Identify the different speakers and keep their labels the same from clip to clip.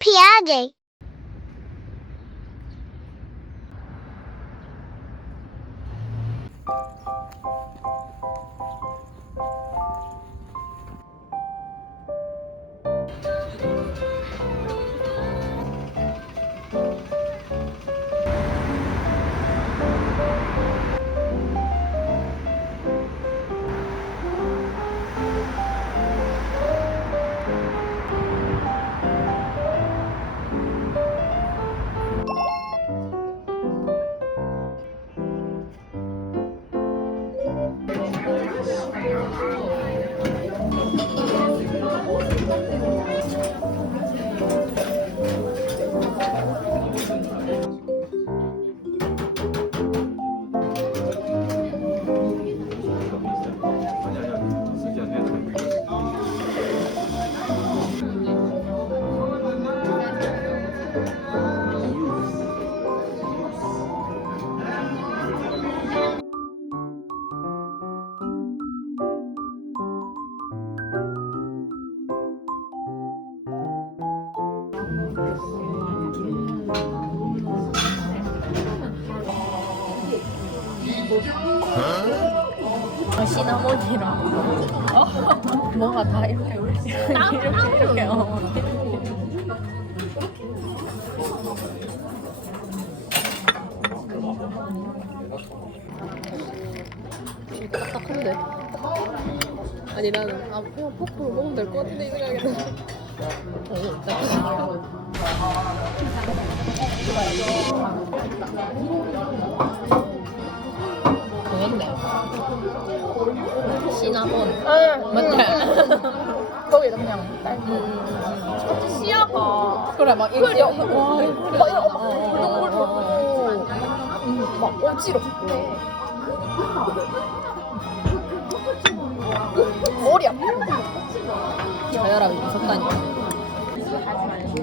Speaker 1: piaghe. 시나몬이랑 어, 뭐가 다 이렇게 이렇게 이렇게. 어. 딱딱한데? 아니 나는 아 그냥 포크로 먹으면 될 것 같은데 이 생각이 나 시나몬 맞지?
Speaker 2: 거기다 그냥 딸기.
Speaker 1: 음.
Speaker 2: 씨앗가
Speaker 1: 그래 막 이렇게
Speaker 2: 와, 막 이런 막 음, 막 어지럽대. 머리 아파.
Speaker 1: 저혈압이 무섭다니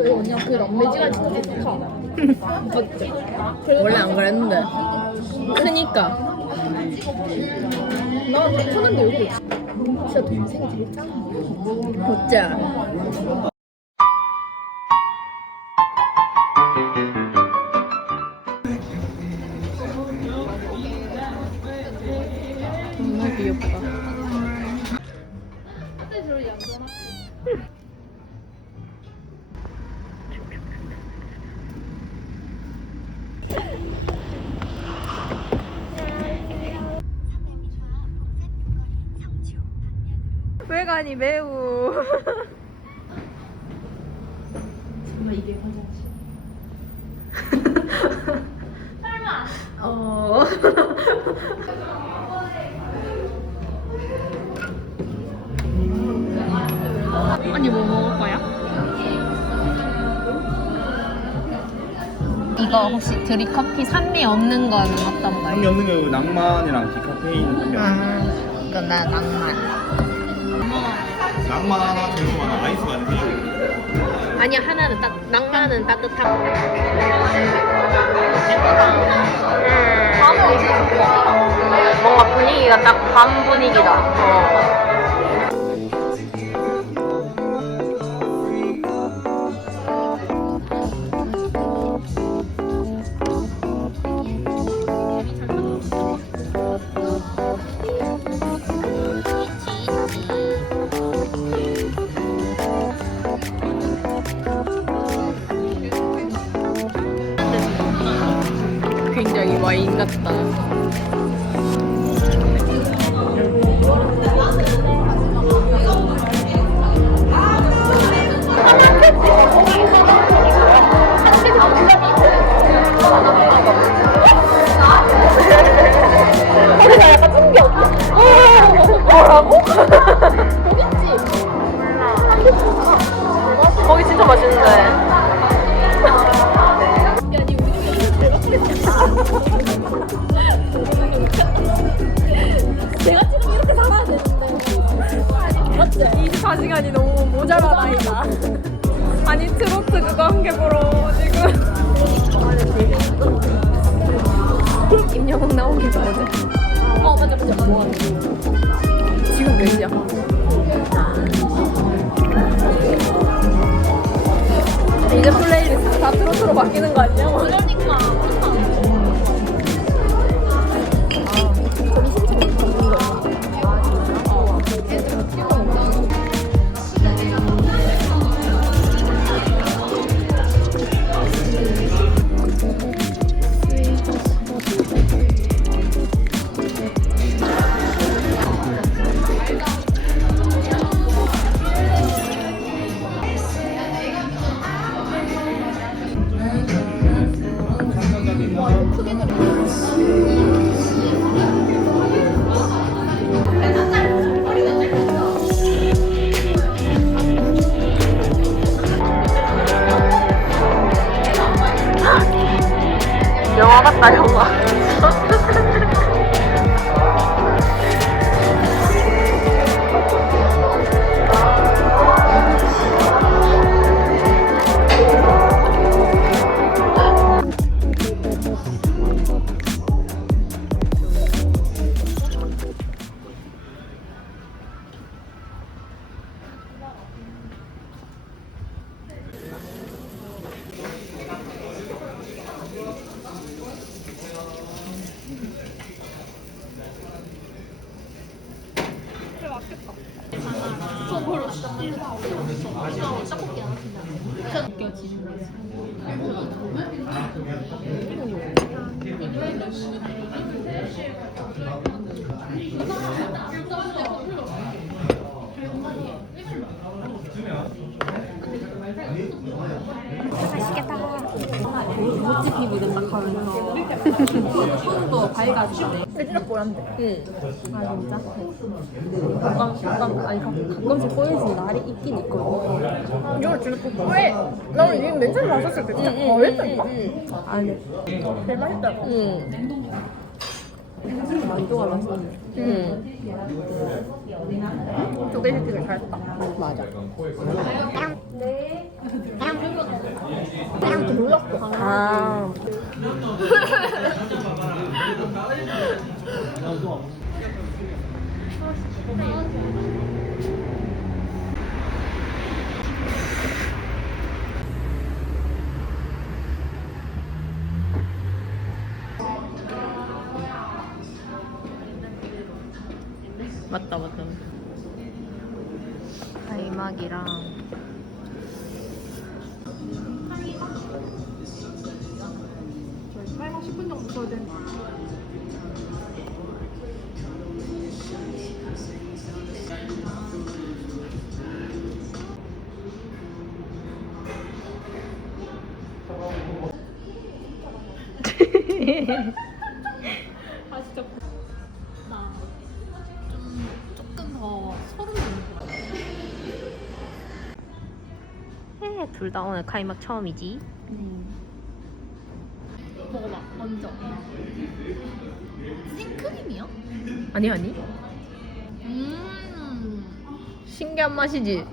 Speaker 2: 왜 언니야 그 람메지가 진짜 좋다.
Speaker 1: 원래 안 그랬는데 크니까
Speaker 2: 나 괜찮은데 왜 그러지? 진짜 동생이 되게 짱.
Speaker 1: 어짜 외관이 매우 어.
Speaker 2: 언니 뭐 먹을 거야?
Speaker 1: 이거 혹시 드립커피 산미 없는 거는 어떤
Speaker 3: 한개
Speaker 1: 거예요?
Speaker 3: 없는 게 낭만이랑 디카페인 없는
Speaker 1: 아, 이건 나 낭만
Speaker 3: 낭만 하나, 정수 하나, 아이스가 아니고
Speaker 1: 아니야 하나는 딱 낭만은 따뜻하고 뭔가 분위기가 딱 밤 분위기다. 굉 거기 진짜 맛있는데
Speaker 2: 내가 지금 이렇게 살아야 되는데. 맞지?
Speaker 1: 24시간이 너무 모자란 아이다. 아니 트로트 그거 한 개 보러 지금. 임영웅 나오기 전에.
Speaker 2: 어 맞아 맞아.
Speaker 1: 바뀌는 거 아니야? 영화 같다 영화. 모찌 피부 된다 가면서
Speaker 2: 근데 진짜 뽀얀데.
Speaker 1: 응.
Speaker 2: 아 진짜?
Speaker 1: 가끔, 가끔, 아니 가끔, 가끔씩 보여주는 날이 있긴 있거든.
Speaker 2: 이거 진짜 뽀뽀해. 나는 이거 맨 처음 마셨을 때 진짜 거했던 거.
Speaker 1: 아니.
Speaker 2: 제일 맛있다.
Speaker 1: 응. 만두가 맛있네. 응.
Speaker 2: 조개 시키길 잘했다.
Speaker 1: 맞아.
Speaker 2: 그냥 좀 놀랐어.
Speaker 1: 아. 맞다 맞다.
Speaker 2: 다이막이랑 타이머 10분 정도 써야 되는
Speaker 1: 아 진짜 나좀 조금 더 소름 돋는 것 같아.
Speaker 2: 둘다 오늘 카이막 처음이지.
Speaker 1: 먹어봐 먼저. 생크림이야?
Speaker 2: 아니 아니.
Speaker 1: 음.
Speaker 2: 신기한 맛이지.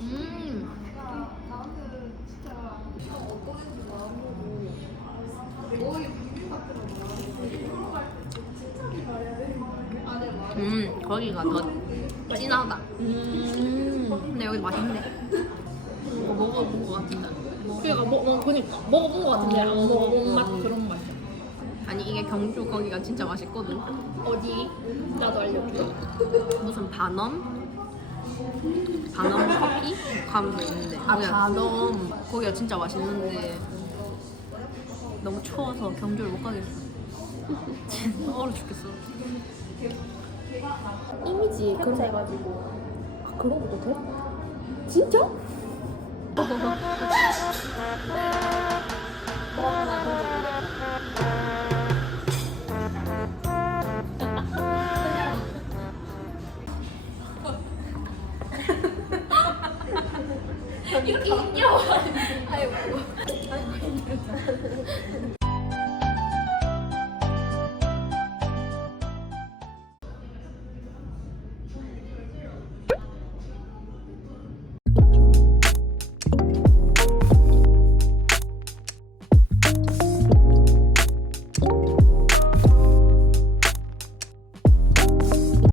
Speaker 1: 음.
Speaker 2: 음 거기가 더 진하다.
Speaker 1: 음.
Speaker 2: 근데 여기 맛있네.
Speaker 1: 이거 먹어본 것 같은데.
Speaker 2: 그러니까 뭐, 뭐 그니까 먹어본 것 같은데 안 먹어본 맛 그런 맛.
Speaker 1: 아니 이게 경주 거기가 진짜 맛있거든.
Speaker 2: 어디? 나도 알려줘.
Speaker 1: 무슨 반엄? 반엄 커피? 가면 있는데.
Speaker 2: 아,
Speaker 1: 거기가-
Speaker 2: 반엄.
Speaker 1: 거기가 진짜 맛있는데 너무 추워서 경주를 못 가겠어. 진짜 얼어 죽겠어.
Speaker 2: 이미지 그런 해가지고. 아 그런 것도 돼? 진짜? 不，不，不。